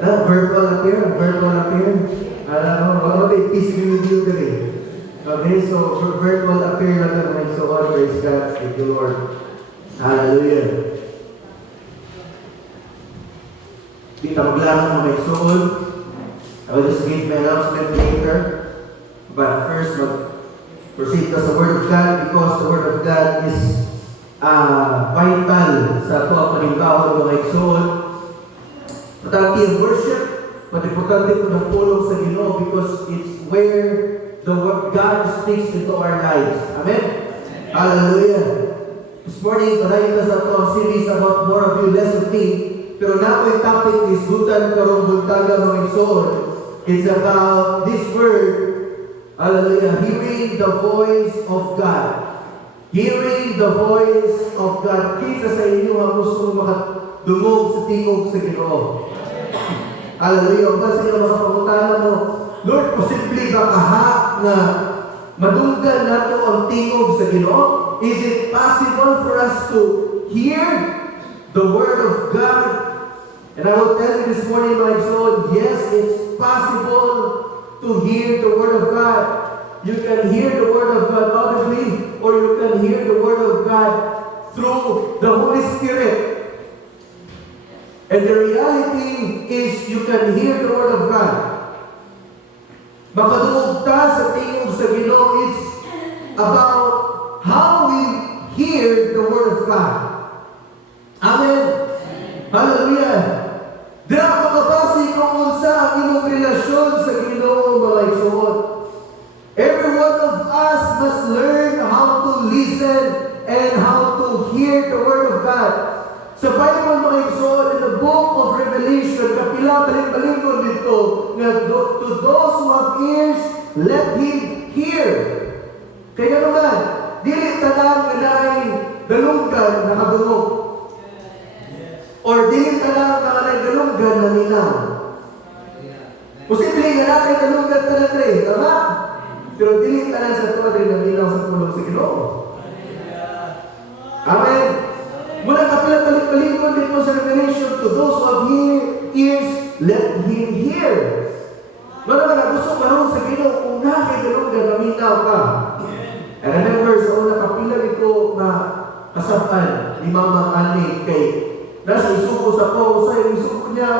Verbal appear. Peace be with you today. Okay, so verbal appear lang naman. So all praise God. Thank you, Lord. Hallelujah. Kita maglaman ng may suon. I will just give my announcement later. But first, proceed ka sa Word of God because the Word of God is vital sa ito ang panimbaho ng mga igsoon. Patati ang worship, patipotante po ng pulong sa Ginoo because it's where the Word God speaks into our lives. Amen? Hallelujah. This morning, panayin ka sa ito ang series about more of you, less of me. Pero na ko yung topic is Gutan Karong Buntaga mga igsoon. It's about this word, hallelujah, hearing the voice of God. Hearing the voice of God. Kinsa sa inyo ang gusto makadungog sa tingog sa Ginoo. Hallelujah. Ang kasi nga makapagutana mo, Lord, posible ba kaha na madunggan nato ang tingog sa Ginoo? Is it possible for us to hear the Word of God? And I will tell you this morning, my soul, yes, it's possible to hear the Word of God. You can hear the Word of God audibly, or you can hear the Word of God through the Holy Spirit. And the reality is you can hear the Word of God. Makadungog ta sa tingog sa Ginoo is about how we hear the Word of God. Amen. Hallelujah. Dira makabasi kung unsa ang imong relasyon sa Ginoo mga igsoon. Every one of us must learn how to listen and how to hear the Word of God. Sa Bible mga igsoon, in the book of Revelation, kapila balik-balingon dito, nga to those who have ears, let him hear. Kaya naman, dili tanan nga naay dalunggan nakadungog. Or dili tanan nga naay dalunggan na ninaw. Posible nga naay dalunggan tanan rin, tama? Pero dili tanan sa tuwa rin na ninaw sa pulong sa Ginoo. Amen. Muna kapila balik-balingon dito sa Revelation, to those who have ears, let him hear. Mga naman, gusto maroon sa Ginoo kung nakidalunggan na ninaw ka. I remember sa una kapila ito na kasapan ni Mama Annie kay nasa isuko sa ko, sa isuko niya,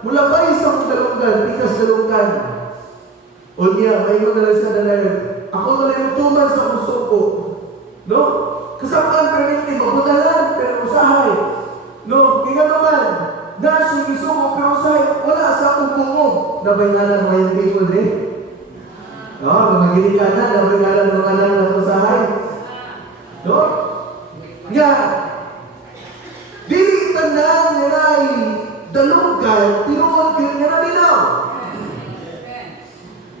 mula ba isang dalunggan, tikas dalunggan. O niya, may mga na siya na ako na lang tuman sa usuko. No? Kasapan pero hindi, mabudalan, pero usahay. No? Kaya naman, nasa isuko pero usahay, wala sa akong bungog. Nabaynanan mga yung people rin. No? Mga ginikanan, nabaynanan mga anak ng usahay. No? Nga, dili tanan nga ay dalunggan, tinuod kayo nga naminaw.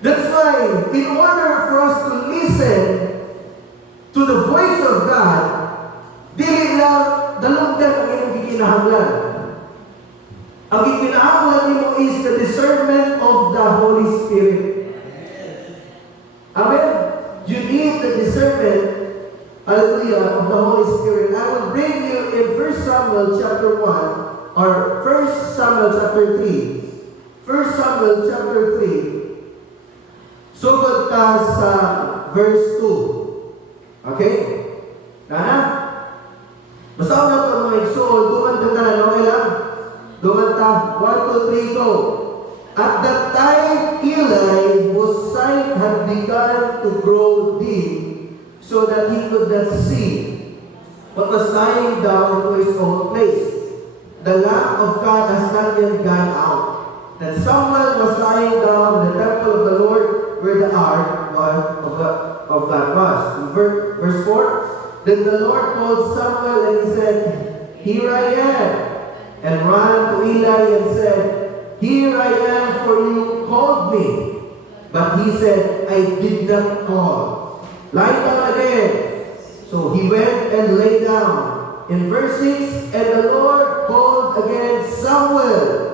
That's why, in order for us to listen to the voice of God, dili lang dalunggan ang iyong gikinahanglan. Ang gikinahanglan nimo is the discernment of the Holy Spirit. Amen? You need the discernment, hallelujah, of the Holy Spirit. I will bring you in 1 Samuel chapter 1 or 1 Samuel chapter 3. 1 Samuel chapter 3. Sugod ka sa verse 2. Okay? Nana? Basaw na ito mga igsoon. Duman ka na, okay lang? Duman ta. 1, 2, 3, go. At that time, Eli, whose sight had begun to grow dim, so that he could not see, but was lying down to his own place. The lamp of God has not yet gone out. Then someone was lying down in the temple of the Lord, where the ark of God was. In verse 4, then the Lord called Samuel and he said, Here I am. And ran to Eli and said, Here I am, for you called me. But he said, I did not call. Lie down again. So he went and lay down. In verse 6, and the Lord called again Samuel.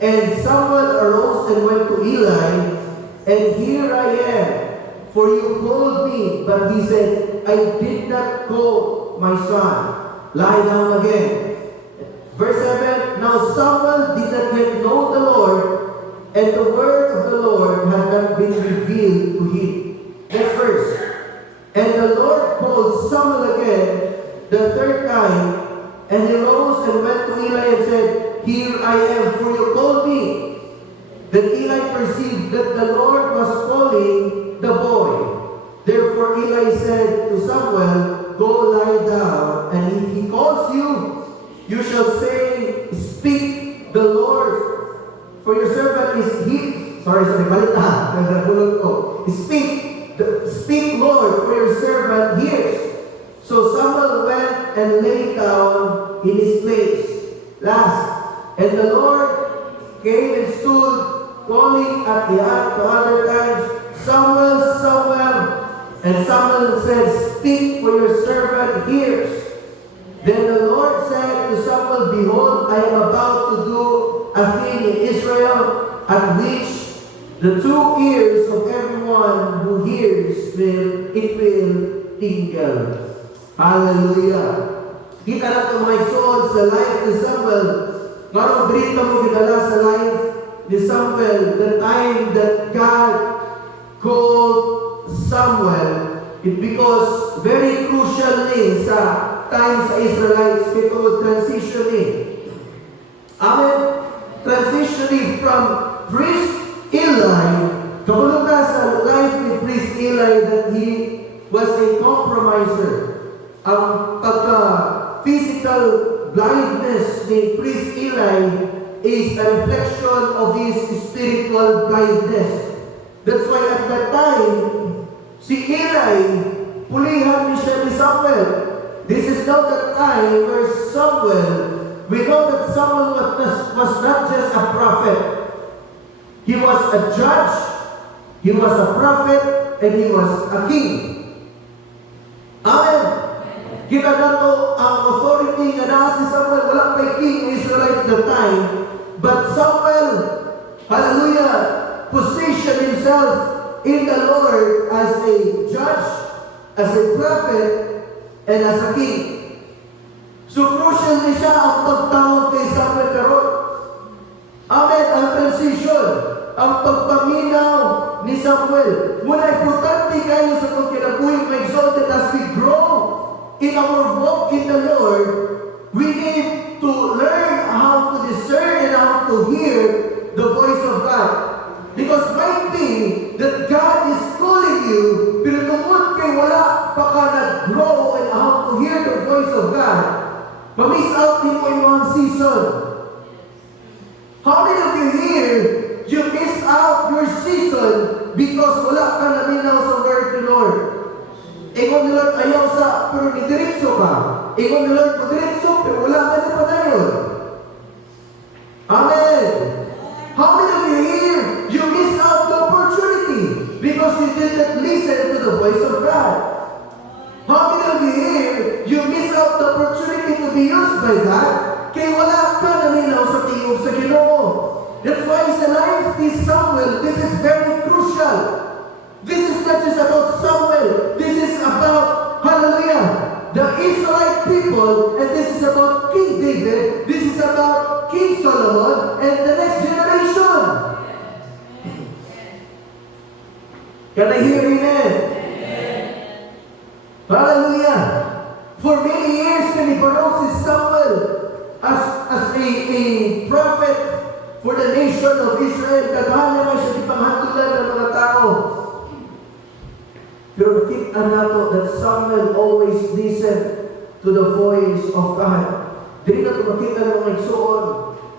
And Samuel arose and went to Eli, and here I am, for you called me. But he said, I did not call my son. Lie down again. Verse 7, now Samuel did not yet know the Lord, to him. Next verse. And the Lord called Samuel again the third time, and he rose and went to Eli and said, Here I am, for you called me. Then Eli perceived that the Lord was calling the boy. Therefore Eli said to Samuel, Go lie down, and if he calls you, you shall say, Speak, the Lord, for your servant is he. Balik na. Nagulog ko. Speak, Lord, for your servant hears. So Samuel went and lay down in his place. Last. And the Lord came and stood, calling at the other times, Samuel, Samuel. And Samuel said, Speak, for your servant hears. Then the Lord said to Samuel, Behold, I am about to do a thing in Israel, at which the two ears of everyone who hears will tingle. Hallelujah. Kita na ito mga igsoon sa life ni Samuel. Marong brita mo gidala sa life ni Samuel, the time that God called Samuel, it because very crucial ni sa time sa Israelites, ito transitioning. Amen? Transitioning from priest Eli, kabulong na sa life ni priest Eli that he was a compromiser. Ang pagka-physical blindness ni priest Eli is a reflection of his spiritual blindness. That's why at that time, si Eli, pulihan siya ni Samuel. This is not the time where Samuel, we know that Samuel was not just a prophet. He was a judge, he was a prophet, and he was a king. Amen. Kita na to ang authority nga naa si Samuel, wala kay king in Israel at the time, but Samuel, hallelujah, positioned himself in the Lord as a judge, as a prophet, and as a king. So crucial ni siya ang pagtawag kay Samuel karon. Amen, ang transition, ang pagpaminaw ni Samuel. Muna importante kayo sa pagkinabuhi, my soul, that as we grow in our walk in the Lord, we need to learn how to discern and how to hear the voice of God. Because might be that God is calling you, pero tungkol kay wala pa ka nag-grow and how to hear the voice of God, ma-miss out din mo yung mga season. How many of you here, you miss out your season because wala ka naminaw sa word of the Lord? Ingon ni Lord, ayaw sa, pero nidiritso ka. Ingon ni Lord, nidiritso, pero wala ka na pa na yun. Amen. How many of you here, you miss out the opportunity because you didn't listen to the voice of God? How many of you here, you miss out the opportunity to be used by God kaya wala ka naminaw sa tingog sa Ginoo? That's why sa life ni Samuel, this is very crucial. This is not just about Samuel. This is about, hallelujah, the Israelite people, and this is about King David. This is about King Solomon and the next generation. Can I hear amen? Hallelujah. For many years, piniparong si Samuel as a prophet for the nation of Israel. Daghan naman siya di panghantulan ng mga tao. Pero nakita nato that Samuel always listened to the voice of God. Dili na ito makita ng mga igsoon.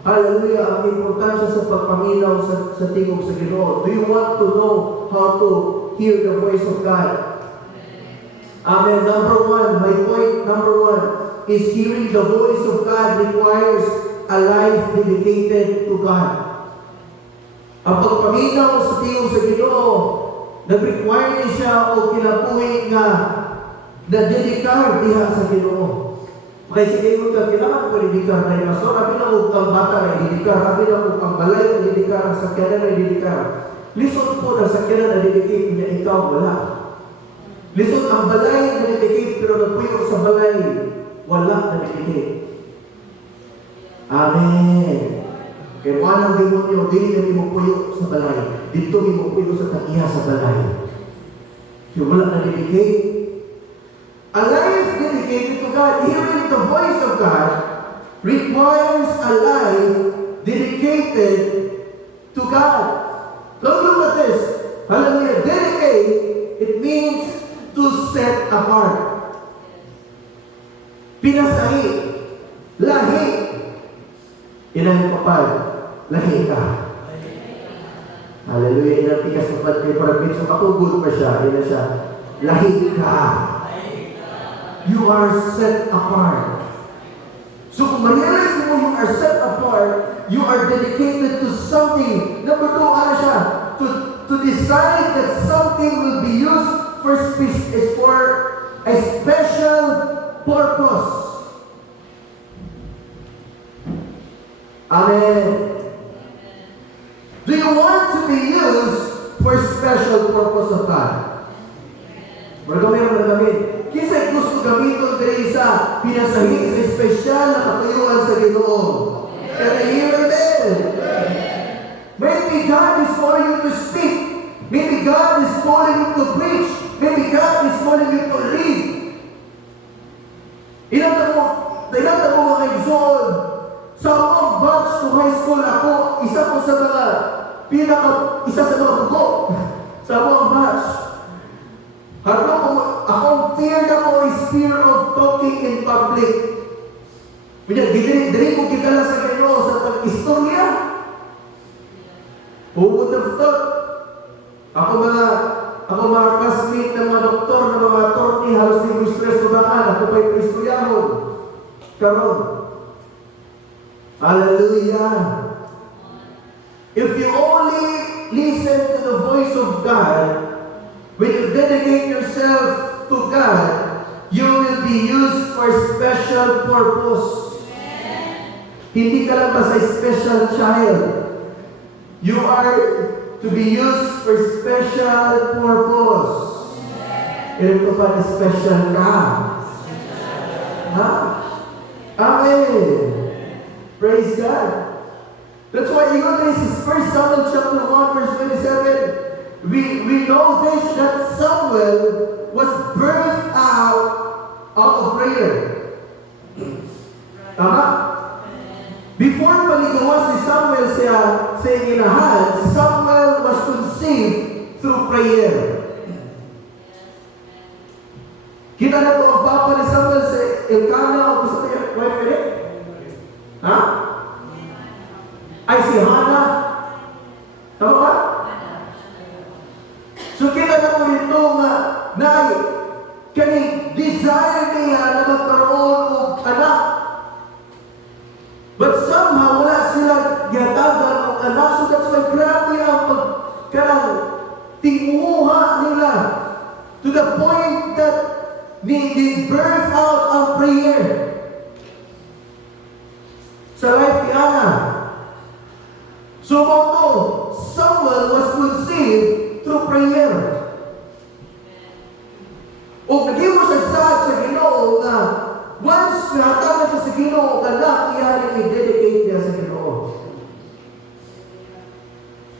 Hallelujah, ang importansya sa pagpaminaw sa tingog sa Ginoo. Do you want to know how to hear the voice of God? Amen. Number one, my point number one is hearing the voice of God requires a life dedicated to God. Ang pagpaminaw sa tingog sa Ginoo, nag-require niya siya o kinabuhi nga na-dedikar diha sa Ginoo. Kaya sige mo ka, kailangan ko dedikar na yung pastor, abi na mo kang bata na dedikar, abi na mo kang balay na dedikar, ang sakyanan na dedikar. Listen po na sakyanan na dedicate na ikaw wala. Listen, ang balay na dedicate pero nagpuyo sa balay, wala na dedicate. Amen. Kaya walang demonyo, dili na mo puyo sa balay. Dito mo puyo sa takiya sa balay. Yung wala na dedicate. A life dedicated to God, hearing the voice of God, requires a life dedicated to God. Look at this. Hallelujah. Dedicate, it means to set apart. Pinasahi. Lahi. Ilang kapal. Lahi ka. Hallelujah. Ilang pikas kapal kay parabit. So katugod pa siya. Ilan siya. Lahi ka. You are set apart. So kung ma-realize mo you are set apart, you are dedicated to something. Number 2, ano siya? To decide that something will be used for a special purpose. Amen. Do you want to be used for special purpose of God? Meron na gamit. Kinsa gusto gamiton diri sa pinasahi sa espesyal na katuyuan sa Ginoo. Can I hear amen? Maybe God is calling you to speak. Maybe God is calling you to preach. Maybe God is calling you to read. Ilang mo mga igsoon. Sa akong batch to high school ako, isa sa mga buko. Sa akong batch. Akong fear na ko is fear of talking in public. Kaya, dili ko kitala sa Ginoo sa pag-istorya. Who would have thought? Ako mga classmate ng mga doktor, ng mga attorney, halos di ko stress tubangan. Ako pa'y pristoyahon. Karon. Hallelujah. If you only listen to the voice of God, when you dedicate yourself to God, you will be used for special purpose. Hindi ka lang basta special child. You are to be used for special purpose. Ilan ko pa na special ka? Ha? Amen. Praise God. That's why even this is 1 Samuel chapter 1 verse 27. We know this, that Samuel was birthed out of prayer. Tama? Before paligawan si Samuel sa inahan, Samuel was conceived through prayer. Kita na ito ang papa ni Samuel sa Elkanah o gusto niya, wife niya? Ha? Ay si Hannah? Tama ba? So kita na po ito na kani desire nila na magkaroon ng anak. But somehow wala sila yatagan ng anak. So that's why grabe ang pagkarang tinguha nila to the point that they birth out ang prayer. Sa life ni Anna. So Samuel was conceived through prayer. O naging mo sa Ginoo na once nahatagan siya sa Ginoo, anak, iyanin i-dedicate niya sa Ginoo.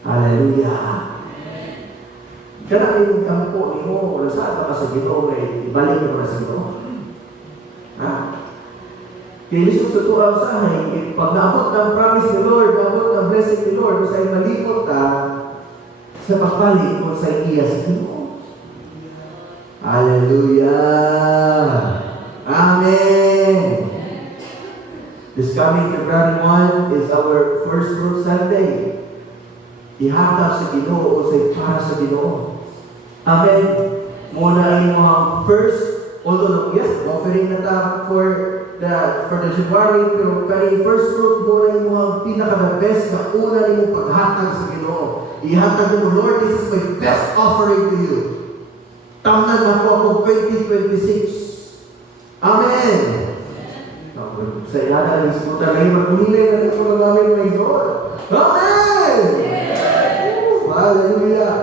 Hallelujah. Kaya yung kampo ni mo, wala saan ka sa Ginoo, ibalik mo na sa Ginoo. Ha? Kaya Yesus sa tuwa usahay, pag naabot ng promise ni Lord, naabot ng blessing ni Lord, kung sa'yo malikot ka, sa pagbalik mo sa iya sa Ginoo. Hallelujah! Amen! This coming February 1 is our first fruit Sunday. Ihatag sa Ginoo o para sa Ginoo. Amen! Muna ay mga first, although yes, offering na ta for the January, pero kani first fruit muna yung mga pinaka-the best na una rin mong paghatag sa Ginoo. Ihatag mo, Lord, this is my best offering to you. Tamnan na po ako 2026. Amen! Sa ilata ng isputa na yung maghulay na ito ng aming may Lord. Amen! Hallelujah!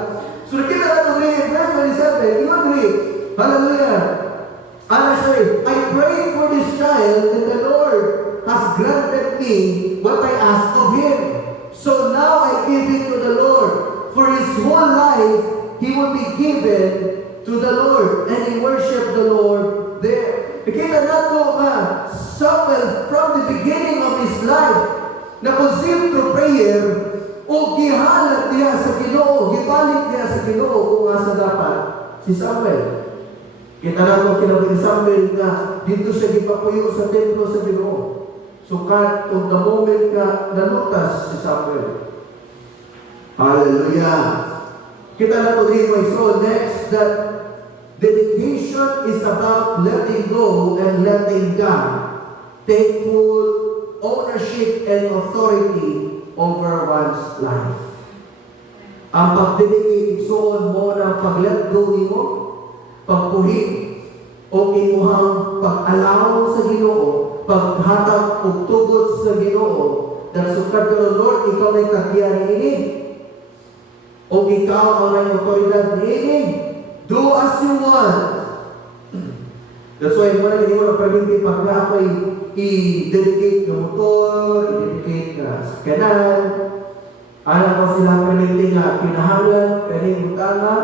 So nakita na ito rin, verse 27, you agree? Hallelujah! Ana siya, I prayed for this child and the Lord has granted me what I asked of Him. So now I give it to the Lord. For his whole life, he will be given to the the Lord, and he worshiped the Lord there. Kita nato nga, Samuel, from the beginning of his life, na-conceived through prayer, o gihalat niya sa Ginoo, gibalik niya sa Ginoo kung asa dapat si Samuel. Kita nato kinabi ni Samuel nga, dito siya gipapuyo sa templo sa Ginoo. Sukat, kung the moment ka nalutas si Samuel. Hallelujah. Kita nato rin mo iso, next, that dedication is about letting go and letting God take full ownership and authority over one's life. Ang pagdedicate igsoon mo ng pag-let go nimo, pagpuhit o imuhang pag-allow sa Ginoo, paghatag o tugot sa Ginoo, dahil sukat ko, Lord, ikaw ay tagyan ini, o ikaw ang may otoridad ini, do as you want. That's why, muna hindi mo na pag-ibig pagka ako'y i-dedicate ng motor, i-dedicate na sa kanan, alam ko silang paniling nga pinahanglan, paniling utanga,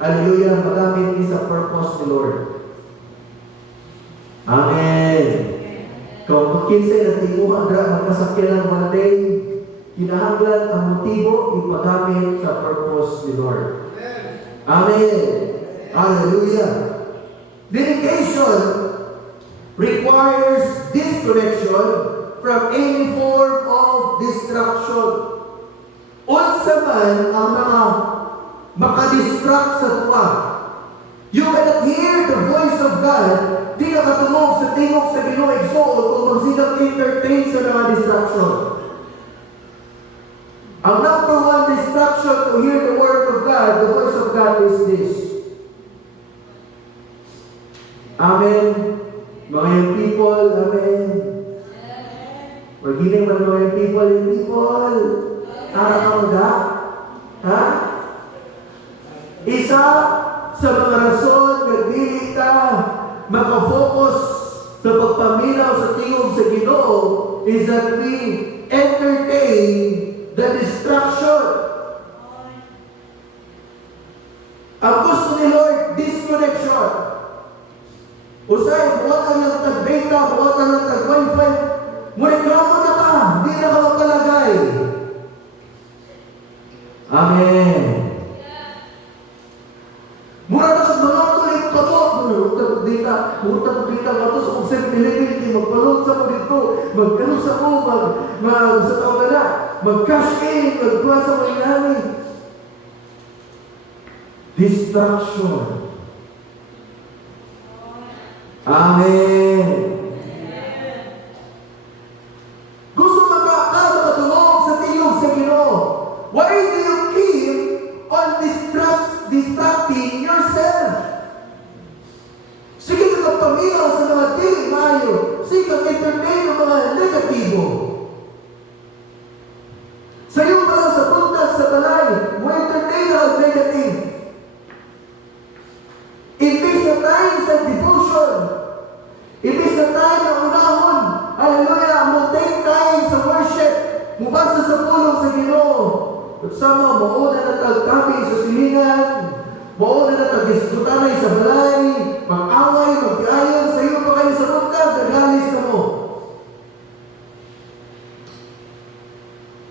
hallelujah, magamit ni sa purpose ni Lord. Amen. Kung kinsay na tinguhan na magkasakyanan one day, kinahanglan ang motibo ipagamit sa purpose ni Lord. Amen. Hallelujah. Dedication requires disconnection from any form of distraction. Unsa man ang mga makadistract sa tuwa. You cannot hear the voice of God, di ka katulog sa tingog sa Ginoo igsoon kung magsigang entertain sa mga distraction. Ang number one distraction to hear the word of God, the voice of God is this. Amen. Mga young people, amen. Magiling man mga young people. Ara ka mo da? Ha? Isa sa mga rason na dili ka makafocus sa pagpaminaw sa tingog sa Ginoo is that we entertain the distraction. Ang gusto ni Lord, disconnection. Usay, buwatan ng tag-data, buwatan ng tag-wifi, mureklamo na ka, hindi na ka magpalagay. Amen. Mura na kang mga tulit pa to, murutag data ka to sa konsep nilibili, magpalot sa mo dito, magkano sa mo, sa tao na, mag-cash in, magkuha sa mga inami. Distraction. Amen. Gusto makatulong sa tingog sa Ginoo. Why do you keep on distracting yourself? Sige ka paminaw sa mga dili maayo. Sige ka entertain ng mga negatibo. Sa iyo pa lang sa buntag sa balay, mo entertain ang negative. Imbis na tayo sa devotion, imbis na tayo na unahon, hallelujah, mo take time sa worship, mubasa sa pulong sa Ginoo. At sama, mauna na tagtabi sa silingan, mauna na tag-diskutanay sa balay, mag-away, mag-ayon, sa iyo pa kayo sa buntag, nagalis na mo.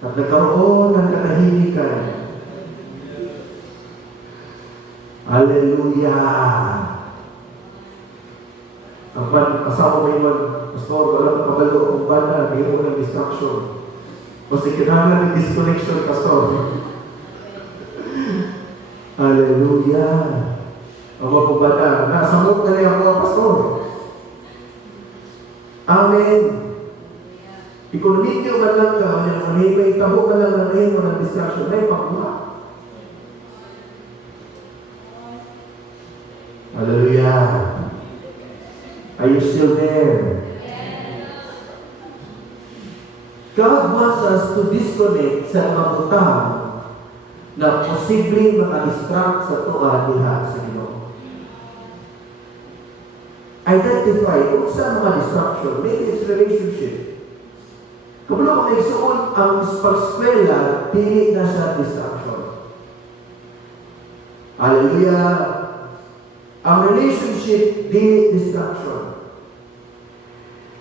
At nagkaroon ng katahimikan. Hallelujah! Ang asawa ko yung pastor, walang kabalo kung bata, may mo ng distraction. Kasi kinahanglan ng disconnection, pastor. Hallelujah! Ang mga bata, nasamot na niya ang mga pastor. Amen! Ikonomikyo man lang ka, may tabo ka lang na mo ng distraction, may pakuha. Hallelujah. Are you still there? God wants us to disconnect sa mga butang na posibleng makadistract sa tuwa diha sa Ginoo. Identify kung sa mga distraction, maybe it's relationship. Kapag kung naigsuon ang pag-eskwela, pili na siya distraction. Hallelujah. Ang relationship, dili distraction.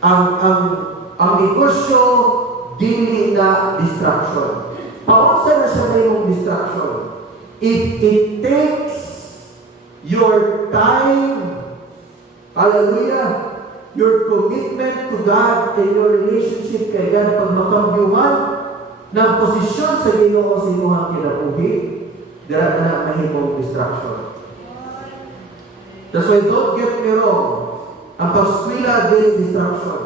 Ang negosyo, dili na distraction. Paunsa na siya na yung distraction? If it takes your time, hallelujah, your commitment to God and your relationship kay God, pag makambyuhan ng posisyon sa Ginoo sa inyong kinabuhi, dira na mahimong distraction. That's why don't get me wrong. Ang pagskwila, dili distraction.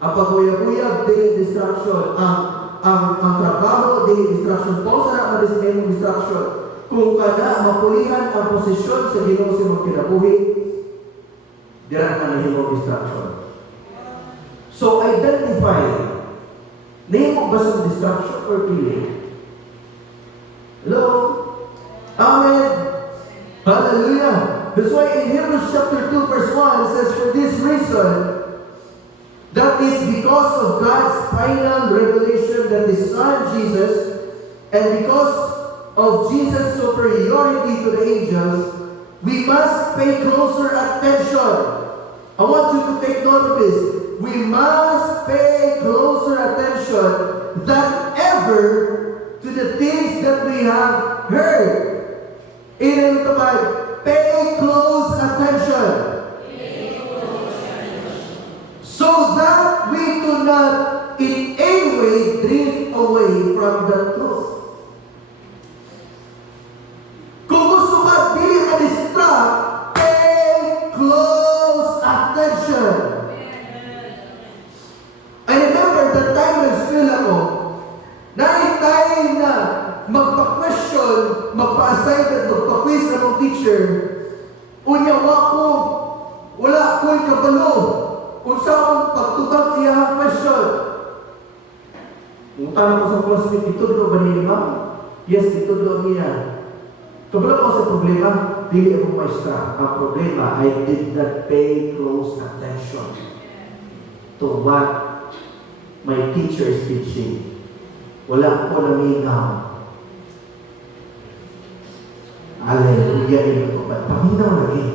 Ang paguyab-uyab, dili distraction. Ang trabaho, dili distraction. Pausa na mahimong distraction. Kung kada mapulihan ang posisyon sa Ginoo sa inyong kinabuhi, dira na mahimong distraction. So identify, nahimong ba sa distraction or dili? Hello? Amen? Hallelujah! That's why in Hebrews chapter 2 verse 1 it says, for this reason, that is because of God's final revelation that His Son Jesus, and because of Jesus' superiority to the angels, we must pay closer attention. I want you to take note of this. We must pay closer attention than ever to the things that we have heard. In the Bible, pay close attention. So that we do not in any way drift away from the truth. Kung gusto ka dili ma-distract, pay close attention. I remember the time nag-school ako, time na magpa-question, magpa-assignment, magpa-quiz na mong teacher, unyawa ko, wala ko'y kabalo kung saan pagtutang iyahang question. Kung tanong ko sa classmate, itudlo ba ni Ma'am? Yes, itudlo niya. Kabalo ko sa problema, dili akong maestra. Ang problema, I did not pay close attention to what my teacher is teaching. Wala ko naminaw. Hallelujah. Paminaw lagi.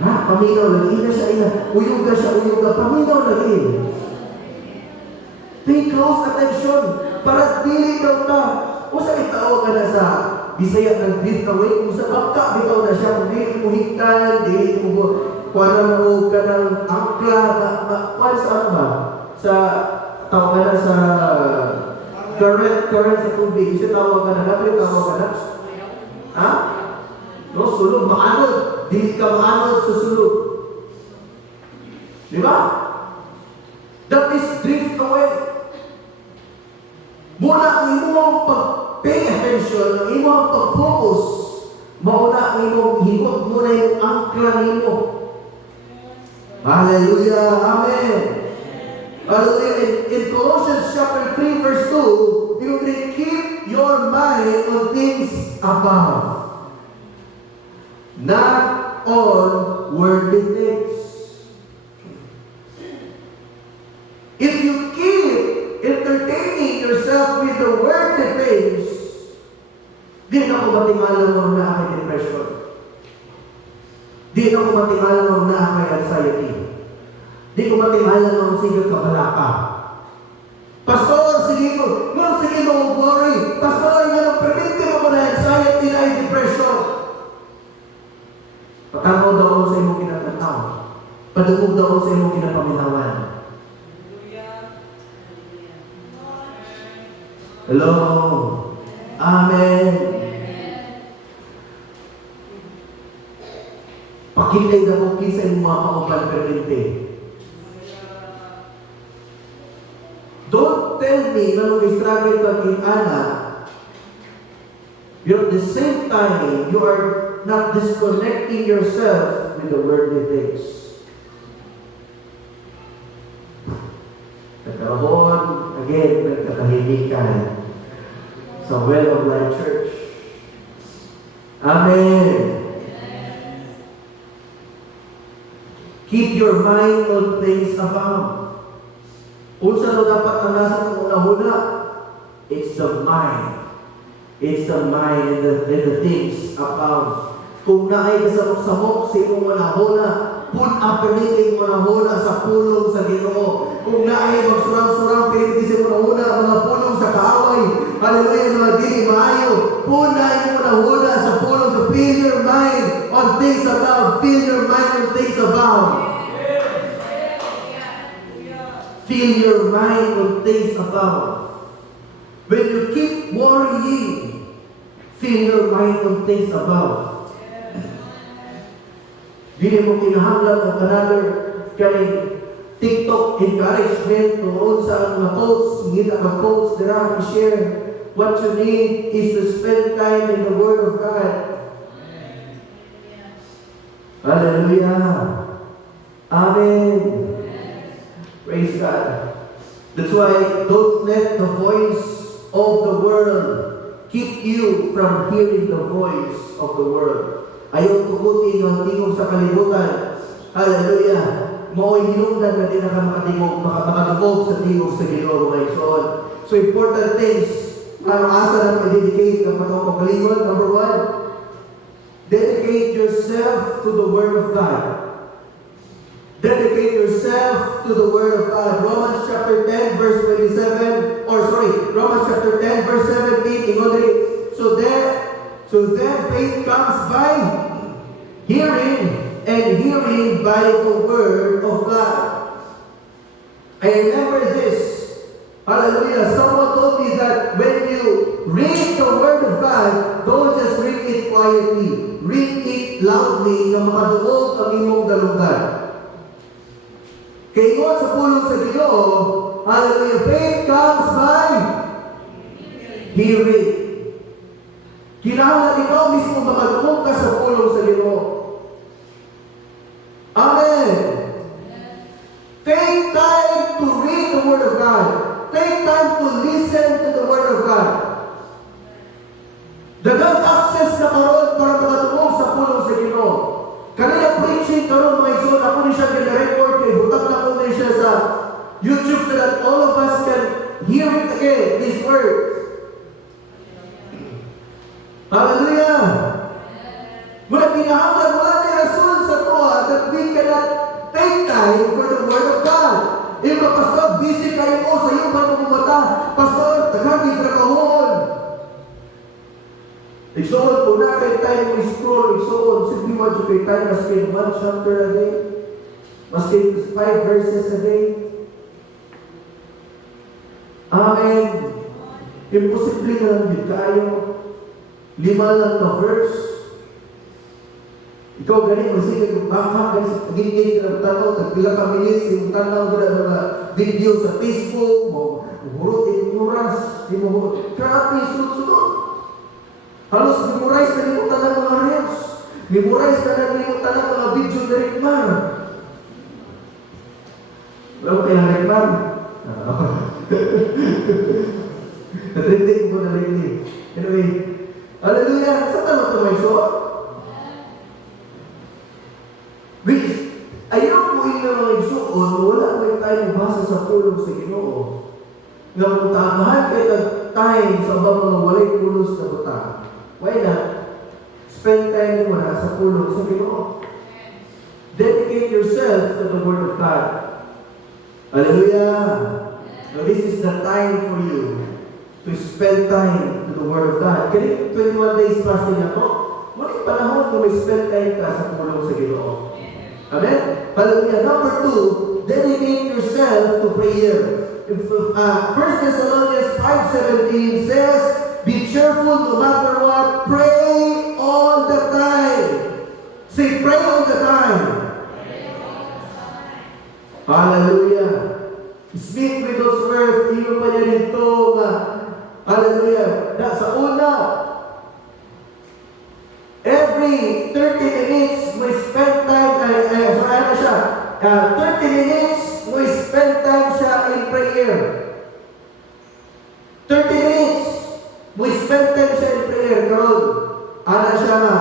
Ha? Paminaw lagi. Ina siya, ina. Uyuga siya, uyuga. Paminaw lagi. Pay close attention. Para dili daw ta. Kung sa itao ka na sa Bisaya ng drift away, kung sa baka, bitaw na siya. Kung dili mo higtan, dili mo kuha na mo ka ng angkla. Kuha sa ano ba? Sa tawag ka na sa current sa tubig. Kasi tawag ka na. Dapat tawag ka na. Ha? No, sulod, maanod. Dili ka maanod sa sulod. Di ba? That is drift away. Muna ang imong pag-pay attention, ang imong pag-focus, mauna ang imong higot, muna yung angkla nimo. Hallelujah. Amen. Hallelujah. In Colossians chapter 3 verse 2, you will keep your mind on things above, not on worldly things. If you keep entertaining yourself with the worldly things, di na ko matingala mo na aking depression. Di na ko matingala mo na aking anxiety. Di ko matingala mo sige kabalaka. Pastor, sige mo worry. Pastor, prevente mo na anxiety na depression. Patanaw daw ako sa imong kinatanaw. Padugog daw ako sa imong kinapaminawan. Hello. Amen. Pakitay na ko kinsa imong mga kauban prevente. Don't tell me na nung struggle ka in Ana, you're at the same time, you are not disconnecting yourself with the worldly things. Nagkaroon, again, nagkakahimikan sa Well of Life Church. Amen. Keep your mind on things above. Kung saan dapat ang nasa ng una-una, it's the mind. It's the mind and the things above. Kung naay kasamok-samok sa imong manahona, pun apeliting manahona sa pulong sa Ginoo. Kung naay magsurang-surang piniti sa manahona, mga pulong sa kaaway, hallelujah, mga dili maayo, pun naay manahona sa pulong sa fill your mind on things above, fill your mind on things above. Fill your mind on things above. When you keep worrying, fill your mind on things above. Dili mo kinahanglan o another kaning TikTok encouragement tungod sa mga quotes, ngita ka quotes dira i-share. What you need is to spend time in the Word of God. Hallelujah. Amen. Praise God. That's why don't let the voice of the world keep you from hearing the voice of the world. Ayaw tukutin ang tingog sa kalibutan. Hallelujah. Mao'y hinungdan na din na makadugog sa tingog sa Ginoo mga igsoon. So important things, para asa na ma-dedicate ang patong pagkalingon. Number 1, dedicate yourself to the Word of God. Dedicate yourself to the Word of God. Romans chapter 10 verse 27, Romans chapter 10 verse 17, So then faith comes by hearing, and hearing by the Word of God. I remember this. Hallelujah. Someone told me that when you read the Word of God, don't just read it quietly. Read it loudly na makadungog ang imong dalunggan. Kaya ingon sa pulong sa Ginoo, hallelujah, faith comes by hearing. Kailangan ikaw mismo makadungog ka sa pulong sa Ginoo. Amen. Take time to read the Word of God. Take time to listen to the Word of God. Dagang access na karon para makadungog sa pulong sa Ginoo. Kanina preaching karon mga igsoon, ako ni siya gina-record kay butang na ko ni siya sa YouTube so that all of us can hear it again, these words. Hallelujah! Muna pinahanglan, wala na rason sa tuwa that we cannot take time for the Word of God. Iba, Pastor, busy kayo ko sa iyong pagmamata. Pastor, taghagi trakahon. Igsoon, kung na kayo tayo mo scroll, igsoon, simply want you kayo tayo, maski 1 chapter a day, maski 5 verses a day. Amen. Imposible na lang yun kayo. 5 lang na verse. Ikaw ganit, masigag yung baka, ganit ka ng tanaw, tagpila ka minutes, yung tanaw ko na mga video sa Facebook, hurot, inuras, grabe, sunod-sunod. Halos memorize na nimo talang mga reels. Memorize na nimo talang mga video na Rickman. Wala ko kailang Rickman. Natrinding ko na lately. Anyway, hallelujah! Sa tanong ito may suot? Which, ayaw po yung mga igsuon, wala may tayo basa sa pulong sa Ginoo. Nga kung tamahan kayo time sa mga walay pulos na butang. Why not? Spend time mo na sa pulong sa Ginoo. Dedicate yourself to the Word of God. Hallelujah! Now this is the time for you to spend time to the Word of God. Kaya 21 days fasting na to, muli panahon na may spend time ka sa pulong sa Ginoo. Amen? Hallelujah! Number 2, dedicate yourself to prayer. 1 Thessalonians 5:17 says, be cheerful no matter what. Pray all the time. Say, pray all the time. Hallelujah. Speak with those words. Hindi pa niya dito nga. Hallelujah. Sa una, every 30 minutes, may spend time, 30 minutes, may spend time siya in prayer. 30 minutes. We spend time siya in prayer, karon. Ana siya nga,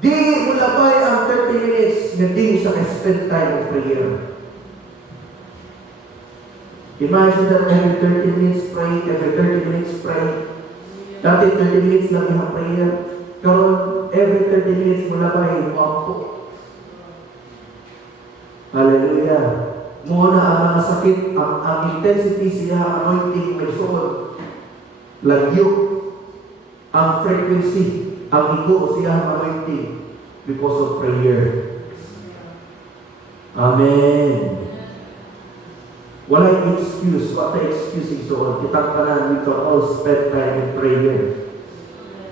di mo labay ang 30 minutes na di siya spend time in prayer. Imagine that every 30 minutes pray, every 30 minutes pray. Dati 30 minutes lang yung prayer. Karon every 30 minutes mo labay, wako. Hallelujah. Muna ang mga sakit, ang intensity siya, anointing, may suod. Lagyo. Ang frequency, ang higo siya, anointing. Because of prayer. Amen. Walang excuse. What the excuse is all. Kitang kanan, we can all spend time in prayer.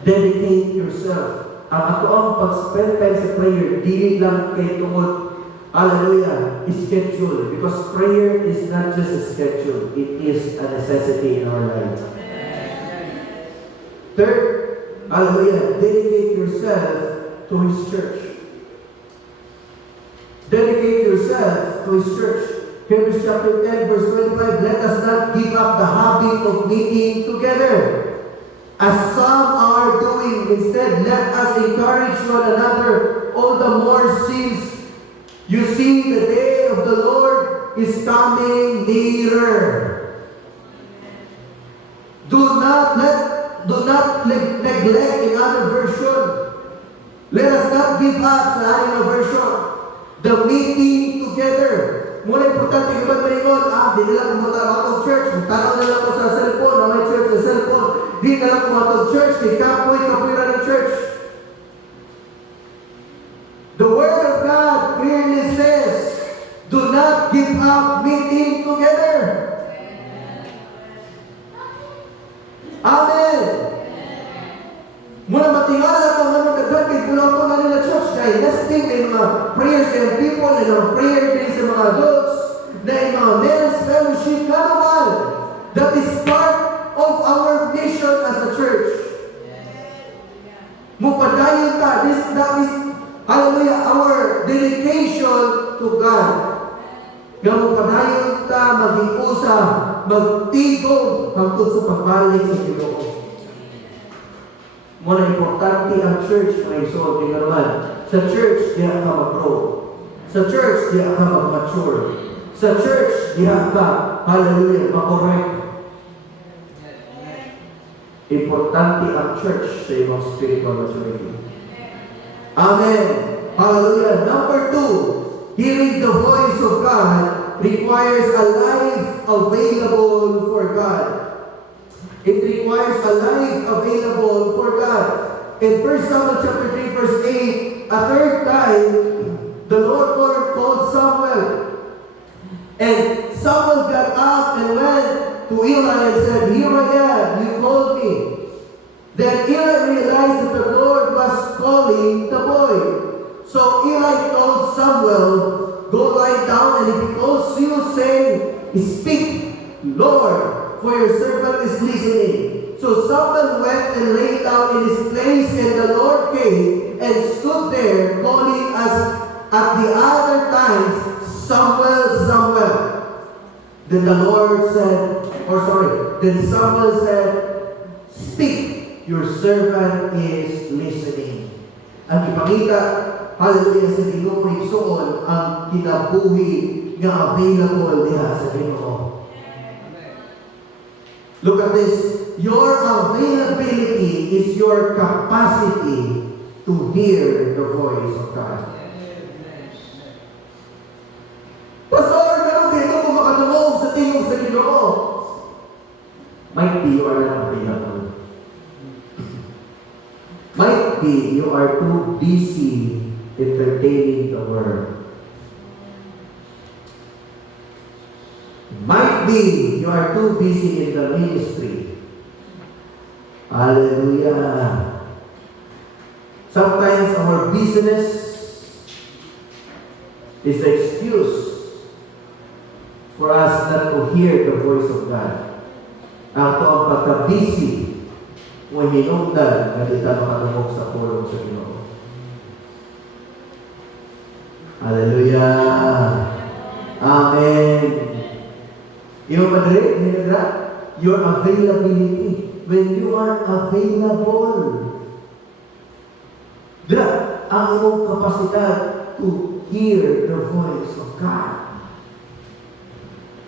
Dedicate yourself. Ang ato ang pag-spend time sa prayer, dili lang kay tungod, hallelujah, schedule. Because prayer is not just a schedule. It is a necessity in our lives. Third, hallelujah, dedicate yourself to His church. Dedicate yourself to His church. Hebrews chapter 10, verse 25, let us not give up the habit of meeting together, as some are doing. Instead, let us encourage one another, all the more since you see the day of the Lord is coming nearer. Do not neglect in other version. Let us not give up sa ating version. The meeting together. Muna importante yung ba't maringon, di nila kumunta ako church, magtanaw na lang ako sa cellphone, na may church sa cellphone, di na lang kumunta church, kay kapoy-kapoy ng church. The Word of God clearly says, do not give up meeting together. Amen. Muna matingala ko nga magdagdag, pulang ko na nila church, dahil nesting, may mga prayers ng people, may mga prayer din sa mga adults, na yung mga men's fellowship na naman. That is part of our mission as a church. Mupadayon ka, that is, hallelujah, our dedication to God. Nga mupadayon ka, mag-iusa, magtigong, hangtod sa pagbalik sa Ginoo. Muna importante ang church, mga iso, tingnan naman. Sa church, diya ka mag-grow. Sa church, diya ka mag-mature. Sa church, diya ka, hallelujah, mag-correct. Importante ang church sa iyong spiritual maturity. Amen. Hallelujah. Number 2, hearing the voice of God requires a life available for God. It requires a life available for God. In 1 Samuel chapter 3, verse 8, a third time, the Lord called Samuel. And Samuel got up and went to Eli and said, here I am, you called me. Then Eli realized that the Lord was calling the boy. So Eli told Samuel, go lie down, and if he calls you, say, speak, Lord, for your servant is listening. So Samuel went and lay down in his place, and the Lord came and stood there, calling us at the other times, Samuel, Samuel. Then the Lord said, then Samuel said, speak, your servant is listening. Ang ipakita, hallelujah, sa Ginoo Igsoon, ang kinabuhi nga available diha sa Ginoo. Look at this. Your availability is your capacity to hear the voice of God. Pastor, ganun dito kung makatulog sa tingog sa Ginoo. Might be you are not available. Might be you are too busy entertaining the world. Might be you are too busy in the ministry. Hallelujah. Sometimes our business is the excuse for us not to hear the voice of God. Ang to ang pagka-busy mo hinungdan na di ka makatungkol sa pulong sa Ginoo. Hallelujah. Amen. Yung madre, your availability. When you are available, ang iyong kapasidad to hear the voice of God.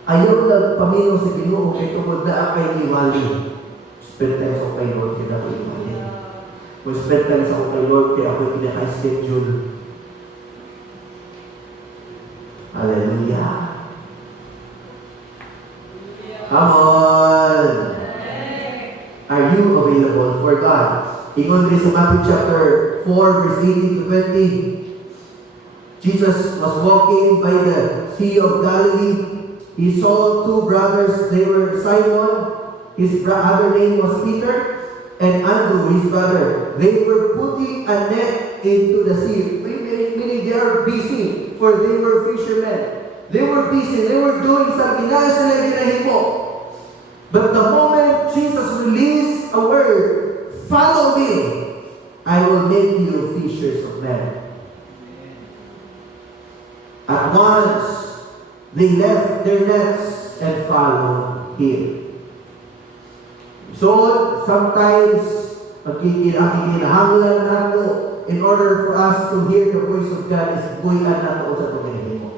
Ayaw na pamino sa Ginoo kay tungod na kay liwali. Spend time sa kayo, kaya ko liwali. Kung spend time sa akong kay Lord, kaya ako'y pinaka-schedule. Hallelujah. Come on! Are you available for God? Ingon rin sa Matthew chapter 4, verse 18 to 20. Jesus was walking by the Sea of Galilee. He saw two brothers. They were Simon, his other name was Peter, and Andrew, his brother. They were putting a net into the sea. Meaning they are busy, for they were fishermen. They were busy. They were doing something. Nais sila ginahimo. But the moment Jesus released a word, follow me, I will make you fishers of men. At once, they left their nets and followed him. So, sometimes, ang kinahanglan nato in order for us to hear the voice of God is buhayan nato sa pagkain mo.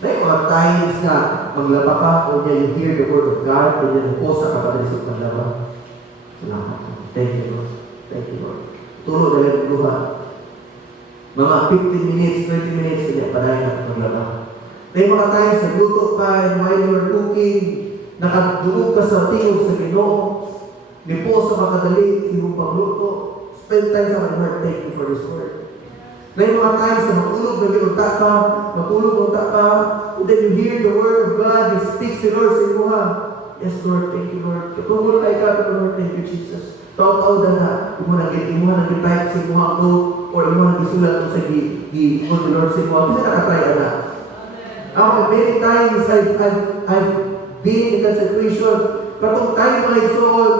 May mga times na maglaba ka o niya you hear the word of God o niya naposa ka pa rin sa paglaba. Salamat. Thank you, Lord. Thank you, Lord. Turo na lang luha. Mga 15 minutes, 20 minutes kanya padayon ang paglaba. May mga times nagluto pa and while you're cooking, nakadulog ka sa tingog sa Ginoo, nipo sa makadali, sinong pagluto, spend time sa my heart, thank you for this word. May mga times na matulog na ginunta ka, and then you hear the word of God, He speaks to Lord sa imo ha. Yes, Lord, thank you, Lord. Kapag tayo ka, Lord, thank you, Jesus. Tao-tao na imo na type sa imo ang o imo na gisulat sa gi-imo Lord sa imo. Kasi nakatry na. Ako, many times I've been in that situation. Katong time mga igsoon,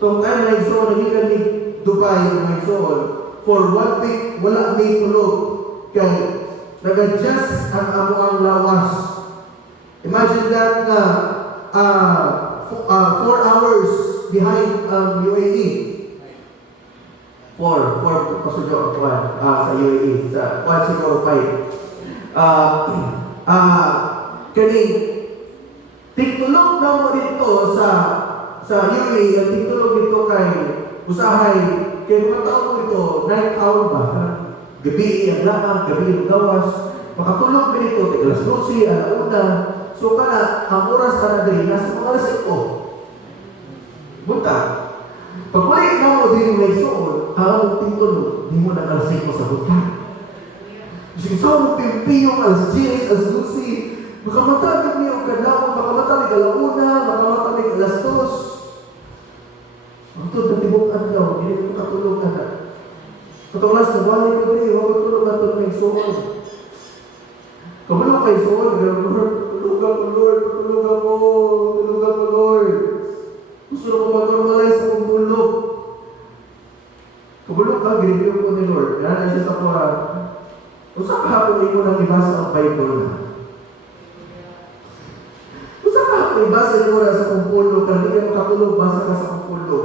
nagikan ni Dubai mga igsoon. For 1 week, wala may tulog. Kaya, nag-adjust ang amo ang lawas. Imagine that na 4 hours behind UAE. 4 pasudyo sa UAE. Sa 105. Kani, tigtulog na mo dito sa UAE at tigtulog dito kay usahay. Kaya mga tao mo ito, 9 hour ba? Gabi ang lamang, gabi ang gawas. Makatulog mo dito, alas 12, alauna. So ang oras ka na din, nasa mga alas 5. Bunta. Pag balik na mo din may suon, ang titulog, di mo na alas 5 sa bunta. Kasi saan mo pimpiyong alas 10, alas 12, makamatagig niyo kadlaw, makamatagig alauna, makamatagig alas 2. Ang ito, natibok-an daw, hindi ko katulog ka na. Katulas na balik ko rin, huwag tulog na ito may suon. Kabulong kay suon, tulog ako, Lord, tulog ako, Lord. Gusto na ko mag-normalize sa kong bulog. Kabulong ka, ginibiyong ko ni Lord. Yan siya sa kuha. Kung saan kahapon mo nang ibasa ang Bible na? Kung saan kahapon ibasa mo na sa kong pulo, kung hindi ka makatulog, basa ka sa kong pulo.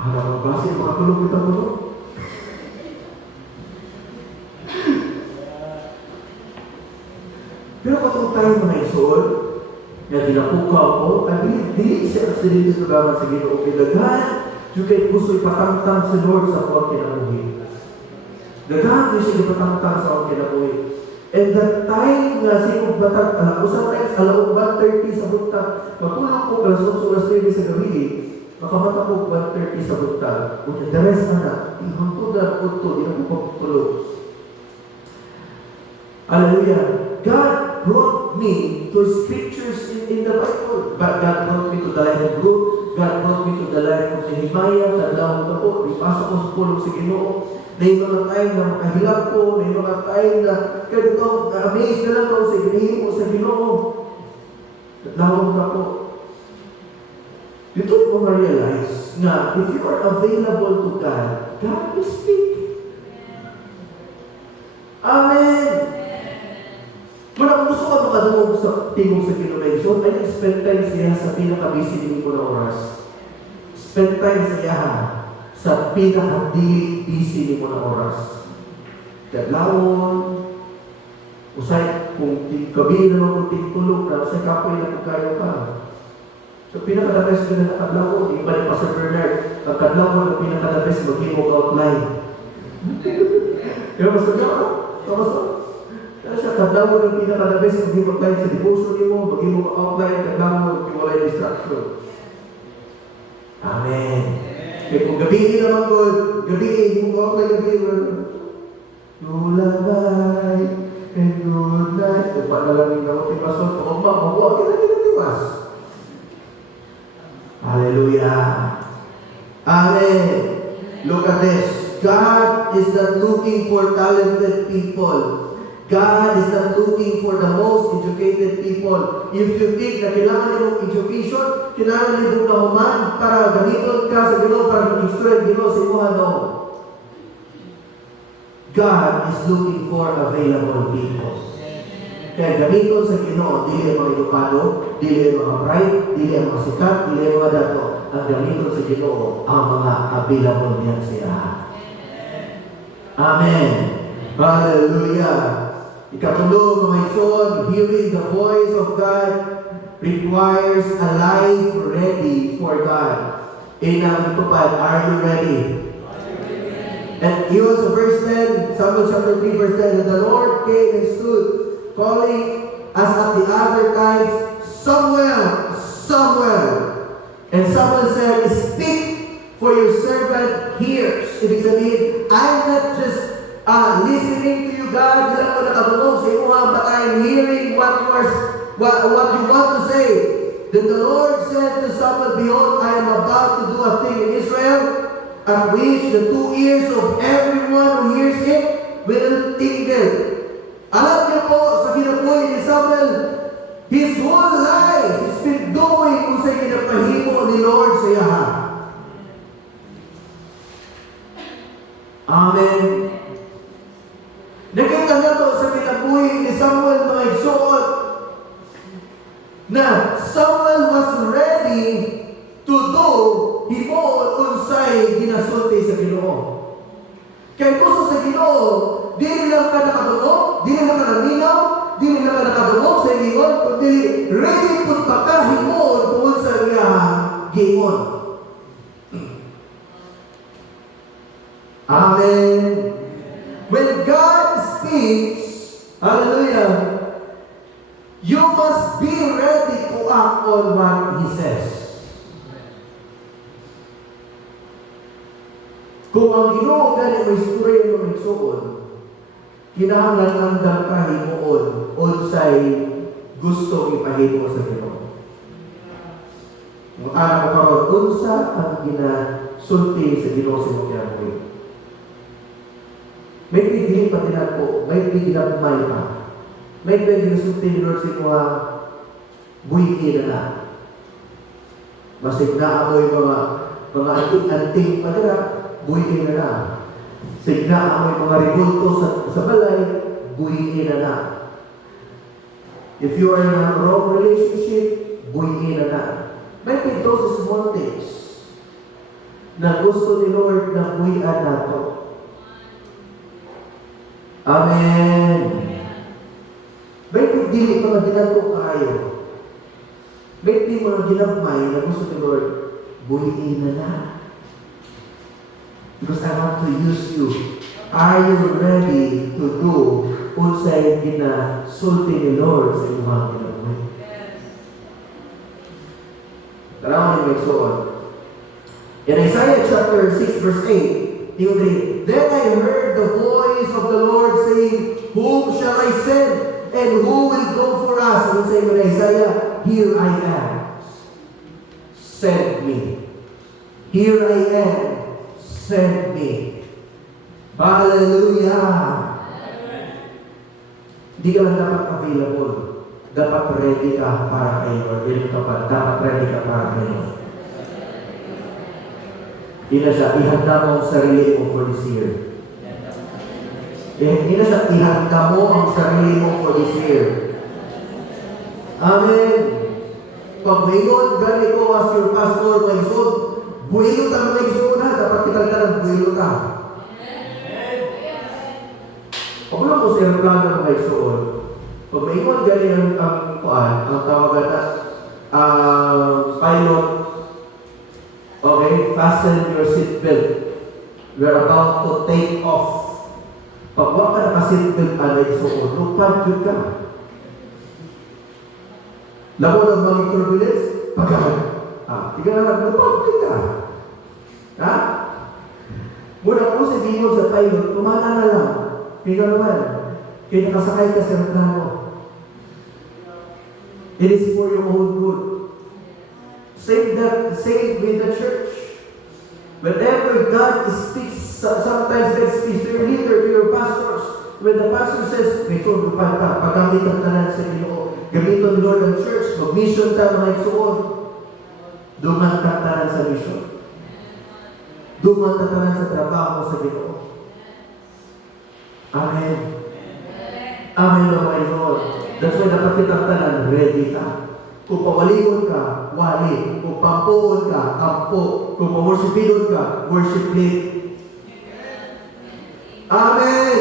Ano ba kasi makatulog kita mo? Pero kung tayo mga isuon, na dinapukaw ko, hindi siya kasi dito sa gaman sa Ginoo. Daghan, yung kahit gusto ipatangtang sa Lord sa akong kinabuhi. Daghan, yung siya ipatangtang sa akong kinabuhi. And that time nga siya batang, usang times, alaong 1:30 sa buntag, matulog ko, alas 8 oras 30 sa gabi, makamata ko 1:30 sa buntag. The rest na, ihangtod na punto, di na ko pagtulog. Hallelujah. God brought me to scriptures in the Bible. But God brought me to the life of Ruth. God brought me to the life of Nehemiah. Tandaan mo na po, ipasok ko sa pulong sa Ginoo. May mga time na makahilap ko, may mga time na ganito, amazed na lang ako sa ginihim mo sa Ginoo. Tandaan mo na po. Dito mo ma-realize na if you are available to God, God will speak. Amen. Muna kung gusto ka makadungog sa tingog sa kilomension, ay spend time siya sa pinaka-busy mo na oras. Spend time siya sa pinaka-busy mo na oras. Kadlawon, usay, kung kabili naman kung tingtulog na, usay kapoy na kung kayo ka. So, pinaka-the best ko na nakadlaw ko. Iba ni Pastor Bernard, ang kadlaw ko na pinaka-the best, mag-himog outline. Pero Pastor Bernard, Pastor, kaya siya, kadlaw mo ng pinaka-the best, mag-himog outline sa devotion mo, mag-himog outline, kadlaw mo, mag-himog distraction. Amen. Kaya kung gabihin naman ko, gabihin, himog outline, gabihin, lullaby and good night. Kung panalamig na ako, Pastor, kung mabuha, kinaginiwas. Hallelujah. Amen. Look at this. God is not looking for talented people. God is not looking for the most educated people. If you think na kailangan nyo education, kailangan nyo na human para gamiton ka sa Ginoo, para mag-instruct Ginoo sa imo, no. God is looking for available people. Kaya gamiton sa Ginoo, dili ang mga edukado, dili ang mga bright, dili ang mga sikat, dili ang mga dato. Ang gamiton sa Ginoo, ang mga available niya siya. Amen. Hallelujah. Ikatulong, mga ison, hearing the voice of God requires a life ready for God. Inang tupad, are you ready? And even sa verse 10, Samuel chapter 3, verse 10, and the Lord came and stood, calling as at the other times, Samuel, Samuel. And Samuel said, speak, for your servant hears. Ibig sabihin, I'm not just listening to you, God. Hindi lang ko nakabulong sa iyo, but I'm hearing what you want to say. Then the Lord said to Samuel, behold, I am about to do a thing in Israel, at which the 2 ears of everyone who hears it will tingle. Alam niyo po, sa kinabuhi ni Samuel, his whole life has been doing kung sa kinapahimo ni Lord sa iya. Amen. Nakita na to sa kinabuhi ni Samuel, mga igsoon, na Samuel was ready to do himuon unsay ginasulti sa Ginoo. Kaya gusto sa Ginoo, dili lang ka nakadungog, dili lang ka naminaw, dili lang ka nakadungog sa ingon, kundi ready pud pa ka himuon kung sa iya giingon. Amen. When God speaks, hallelujah, you must be ready to act on what He says. Kung ang Ginoo gani may istorya ng igsoon, kinahanglan andam ka himuon unsay gusto ipahimo sa Ginoo. Kung ano karon unsa ang ginasulti sa Ginoo sa imong kinabuhi. May pigilin pa din ako, may pigilin may pa. May pwede sulti ni Lord sa mga buhay na. Basig na amoy mga anting-anting pa nila, buhay na. Signa amoy mga ribulto sa balay, buhay na. If you are in a wrong relationship, buhay na. May pinto sa small things na gusto ni Lord na buhayan nato. Amen. May pagdili mga ginagawa kayo. May mga ginagmay na gusto ni Lord, buhayin na. Because I want to use you. Are you ready to do unsay ginasulti ni Lord sa imong ginagmay? Tara mo yung suon. In Isaiah chapter 6 verse 8, then I heard the voice of the Lord saying, whom shall I send? And who will go for us? And say in Isaiah, here I am. Send me. Here I am. Send me. Hallelujah. Hindi ka lang dapat available. Dapat ready ka para kay Lord. Dapat ready ka para kay Lord. Ina siya, ihanda mo ang sarili mo for this year. Ina siya, ihanda mo ang sarili mo for this year. Amen. Pag mayroon, gani ko as your pastor, my son, buhilo ta mga igsoon na, dapat kita ng buhilo ta. Pag lang ko sa aeroplano ng mga igsoon, pag mayroon, gani ang tawagan na, pilot, okay, fasten your seatbelt. We're about to take off. Pag wala ka naka-seatbelt, alay suot, lupad yun ka. Labo ng mga turbulence, pagkakas. Tiga na naglupad yun ka. Ha? Muna po sa diyo sa pilot, tumana na lang. Tiga naman. Kaya nakasakay ka sa reklamo. It is for your own good. Same with the church. Whenever God speaks, sometimes God speaks to your leader, to your pastors. When the pastor says, may tulupad ka, paggamit ang tanan sa Ginoo, gamiton ni Lord ang church, mag-mission ta mga igsuon, duman ka tanan sa mission. Duman ka tanan sa trabaho sa Ginoo. Amen. Amen, mga igsuon. That's why dapat kitang tanan, ready ka. Kung pawalingon ka, wali. Kung pampuon ka, kampo. Kung paworshipinon ka, worship lead. Amen!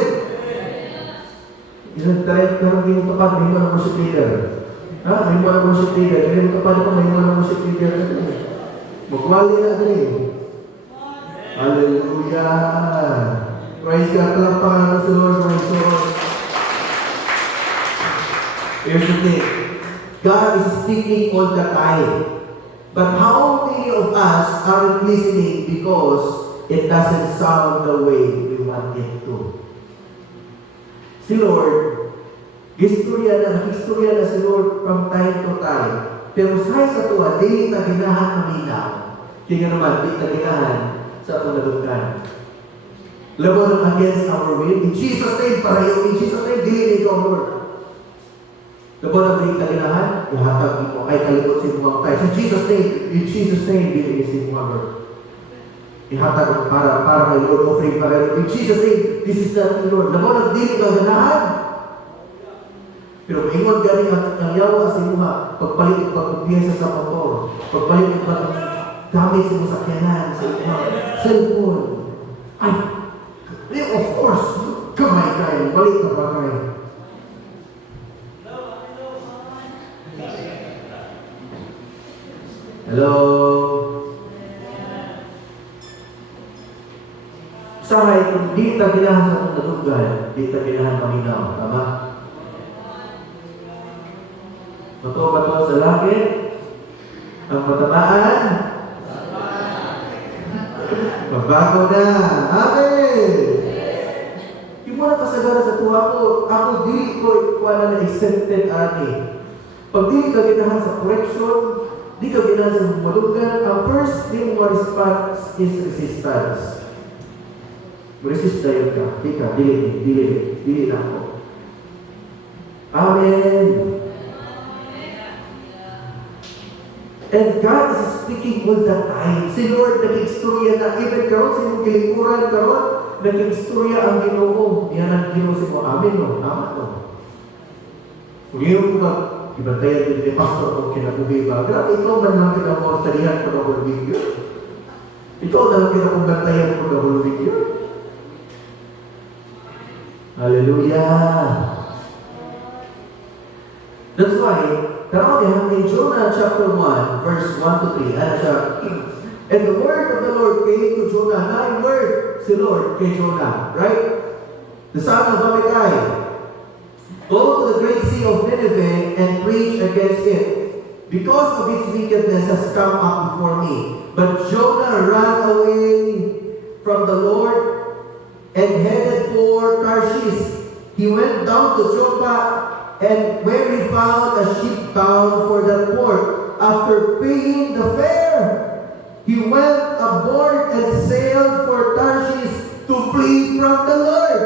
Isang tayo, pero hindi mo kapag, may mo ng worship leader. Ha? May mo ng worship leader. Kaya mo kapag ako, may mo ng worship leader. Magwali na rin. Hallelujah! Praise God, kalampakan ng Lord, praise Lord. Here's the thing. God is speaking all the time. But how many of us aren't listening because it doesn't sound the way we want it to? Si Lord, nakistorya na si Lord from time to time. Pero sa tuwa, di na ginahan maminaw. Kaya naman, di na ginahan sa itong nadugkan. Laban against our will. In Jesus' name, parayo. In Jesus' name, dili ikaw, Lord. Laban ang balik kaginahan, ihatag mo ay kalikot sa mga tayo. Sa Jesus' name, in Jesus' name, dili si mga Lord. Ihatag para kay Lord, offering para in Jesus' name, this is the Lord. Laban ang dili kaginahan. Pero ingon gani ang yawa sa imuha, pagpalit pagpiyesa sa motor, pagpalit gamit sa masakyanan, sa imuha, cellphone. Ay, of course, kamay kayo, balik na ba kayo? Hello? Sahay, kung di tagilahan sa itong natugan, di tagilahan maminaw. Tama? Totoo ba ito sa langit? Ang patamaan? Mabago na. Amen! Di mo na kasagara sa tuwa ko, ako di ko ikuha na accepted ani. Pag di ka ginahan sa correction, di ka ginahan sa malugan, ang first thing mo response is resistance. Resist tayo ka. Di ka, dili na ako. Amen. And God is speaking all the time. Si Lord, nag-istorya na, even karon, sa mong kilikuran karon, nag-istorya ang Ginoo. Yan ang Ginoo sa mo. Amen, no? Tama, no? Kung yun ko ibantayan din ni Pastor kung kinabuhi ba? Grabe, ikaw man lang kinamortalihan ko na whole video. Ikaw na lang kinakumbantayan ko na whole video. Hallelujah! That's why, tara ko in Jonah chapter 1, verse 1 to 3, ano siya? And the word of the Lord came to Jonah. Nine word si Lord kay Jonah, right? The son of Amittai. Go to the great sea of Nineveh and preach against it, because of its wickedness has come up before me. But Jonah ran away from the Lord and headed for Tarshish. He went down to Joppa, and where he found a ship bound for that port. After paying the fare, he went aboard and sailed for Tarshish to flee from the Lord.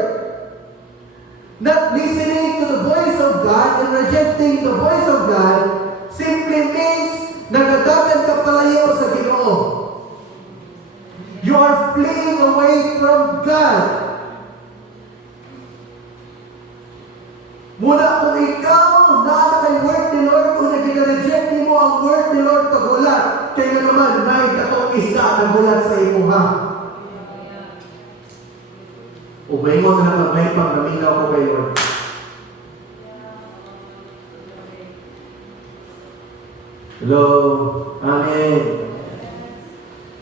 Not listening to the voice of God and rejecting the voice of God simply means nagadagan ka palayo sa Ginoo. You are fleeing away from God. Muna kung ikaw naana kay word ni Lord, kung nag-reject mo ang word ni Lord paghulat, kaya naman may katong isda na gulat sa imuha. O may mo na lang may pang naminaw ko kay Lord. Hello? Amen.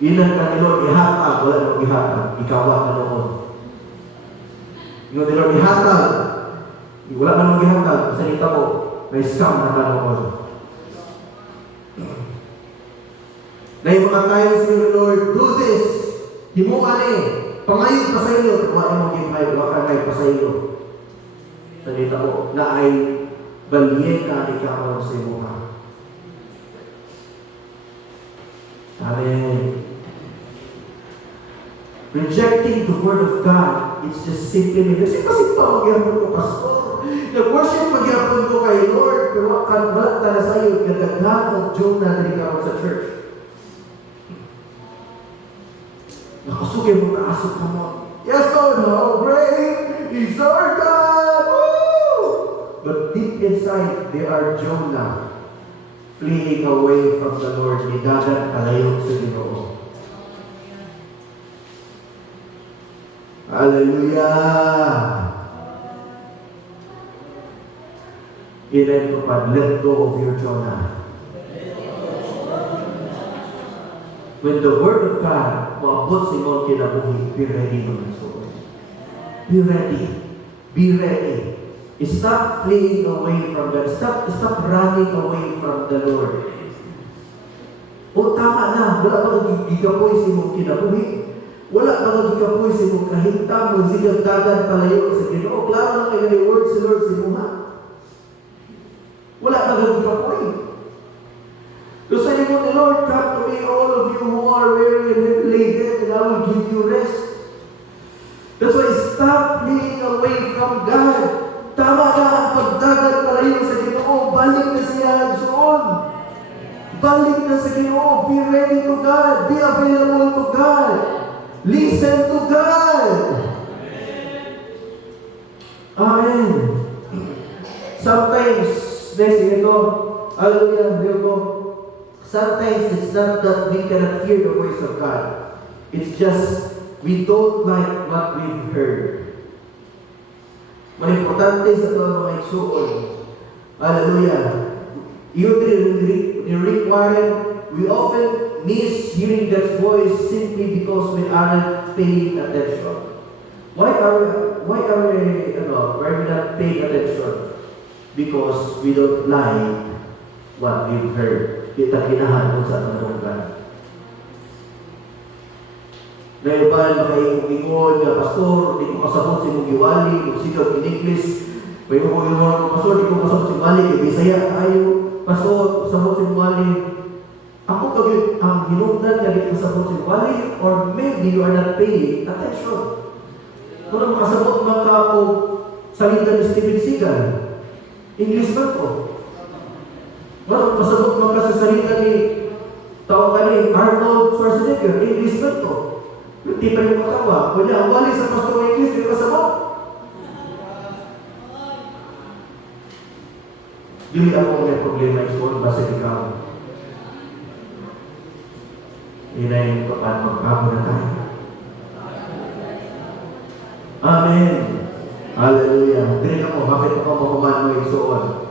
Ilan ka ni Lord, ihatag, wala nang ihatag, ikawa na noon. Yung ni Lord, ihatag, wala nang ihatag, salita mo, may scam na ka noon. Na yung mga tayo sa Lord, do this, himuan pangayon pa sa iyo, wala nang himuan, wala kang pa sa iyo. Salita mo, na ay baliye ka, ikaw sa iyo ka. Amen. Rejecting the Word of God, it's just simply, kasi pa magyapon ko, Pastor. Nag-worship magyapon ko kay Lord, pero wala na sa iyo, kadaghan of Jonah na ikaw sa church. Nakasukin mo kaasok ka mo. Yes, Lord, how great is our God! Woo! But deep inside, they are Jonah, fleeing away from the Lord, nidagat palayo sa Ginoo. Hallelujah! Ilan ko pa, let go of your Jonah. When the Word of God maabot sa imong kinabuhi, be ready mo na soul. Be ready. Be ready. Stop fleeing away from God. Stop running away from the Lord. O tama na, wala ba gigapoy sa imong kinabuhi? Wala ba gigapoy sa imong kahinta mo, sigang dagan palayo sa Ginoo? Klaro na kayo ni word sa Lord sa imong. Wala ba gigapoy? So sa inyo ni Lord, come to me, all of you who are weary and heavy laden, and I will give you rest. That's why stop fleeing away from God. Tama na ang pagdagat palayo sa Ginoo. Balik na siya John. Balik na sa Ginoo. Be ready to God. Be available to God. Listen to God. Amen. Sometimes, listen ito. Hallelujah. Sometimes it's not that we cannot hear the voice of God. It's just we don't like what we've heard. Importante sa ito mga igsuon. Hallelujah. You Rick Warren, we often miss hearing that voice simply because we aren't paying attention. Why are we not paying attention? Because we don't like what we've heard. Kita kinahan mo sa mga God. Dahil ba makaiingon nga, Pastor, di ko kasabot sa imong giwali, magsigaw in English. May mga mga Pastor, di ko kasabot sa Mali, kay Bisaya tayo. Pastor, kasabot sa Mali. Ako kagit ang hinundan nga di kasabot sa Mali, or maybe you are not paying attention. Kung makasabot mga o salita ni Steven Seagal, English ba ko? Walang pasabot mga sa salita ni tawag ni Arnold Schwarzenegger, English ba ito? Hindi pa rin makawa. Kanya, ang wali sa pastor ng English, hindi kasabot. Dili ako may problema isuon, basta ikaw. Inay ko at mag-abo na tayo. Amen. Hallelujah. Dili ako, bakit ako makuman mo isuon?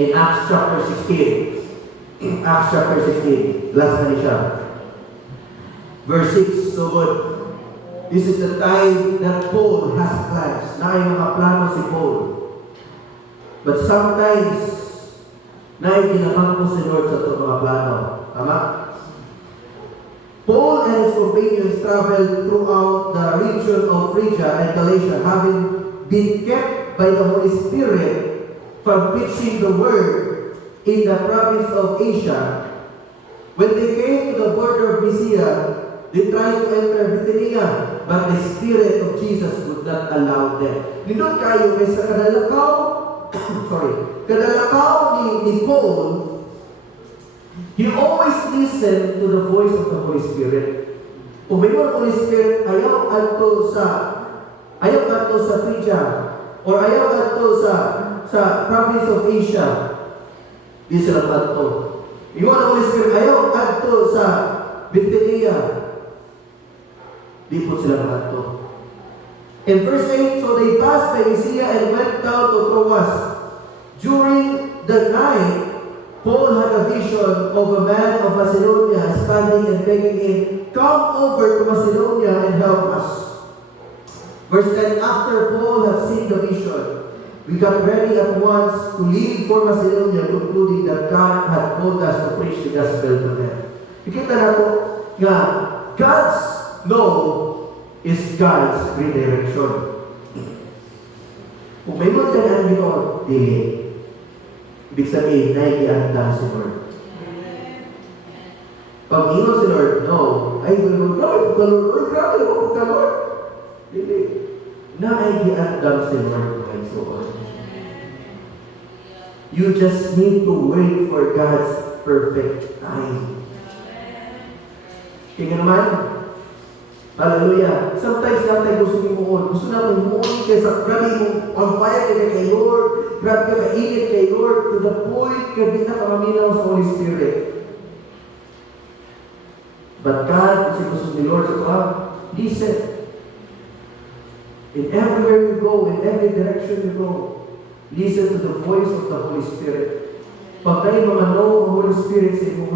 In Acts chapter 16, last na siya. Verse 6, so good. This is the time that Paul has plans. Na ay mga plano si Paul. But sometimes, na ay ginamang ko si Lord sa itong mga plano. Tama? Paul and his companions traveled throughout the region of Phrygia and Galatia, having been kept by the Holy Spirit from preaching the word in the province of Asia. When they came to the border of Mysia, they tried to enter Bithynia, but the Spirit of Jesus would not allow them. Nindot kayo may sa kadalakaw ni Paul, he always listened to the voice of the Holy Spirit. Kung may Holy Spirit, ayaw ato sa Phrygia, or ayaw ato sa province of Asia, di sila ato. Yung Holy Spirit, ayaw ato sa Bithynia, di po sila ato. In verse 8, so they passed by Mysia and went down to Troas. During the night, Paul had a vision of a man of Macedonia standing and begging him, "Come over to Macedonia and help us." Verse 10, after Paul had seen the vision, we got ready at once to leave for Macedonia, concluding that God had called us to preach the gospel to them. Ikita na po nga, God's no is God's redirection. Kung may mga ganaan dito, dili. Ibig sabihin, naikianda si Lord. Pag ingon si Lord, no, ay, Lord, grabe ako ka, Lord. Dili. Naikianda si Lord, my soul. You just need to wait for God's perfect time. Kaya naman, hallelujah. Sometimes natin gusto mo gusto natin mo kaysa grabe mo on fire kay Lord, grabe ka mainit kay Lord to the point na di na kamaminaw sa Holy Spirit. But God, kasi gusto ni Lord sa God, listen. In everywhere you go, in every direction you go, listen to the voice of the Holy Spirit. Pag kayo mamanaw ang Holy Spirit sa imo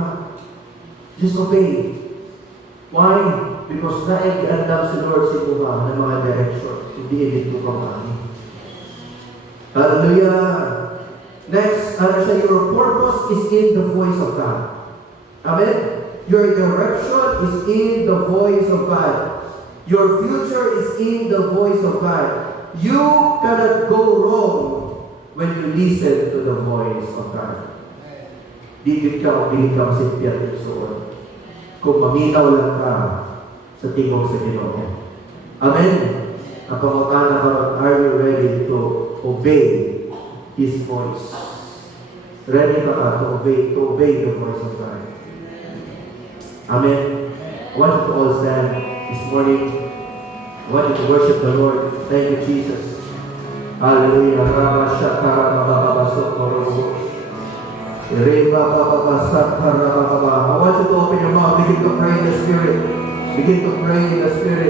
just obey. Why? Because naikiandam si Lord sa imo ng mga direction. Hindi edit mo pamali. Hallelujah! Next, your purpose is in the voice of God. Amen? Your direction is in the voice of God. Your future is in the voice of God. You cannot go wrong when you listen to the voice of God. Di ka o di ka masipiyat yung kung maminaw lang ka sa tingog sa Ginoo. Amen? Ang pangutana karon, are you ready to obey His voice? Ready ba ka to obey the voice of God? Amen? I want you to all stand this morning. I want you to worship the Lord. Thank you, Jesus. Hallelujah. Rama Shakara Mababasok Morobo. I want you to open your mouth. Begin to pray in the Spirit. Begin to pray in the Spirit.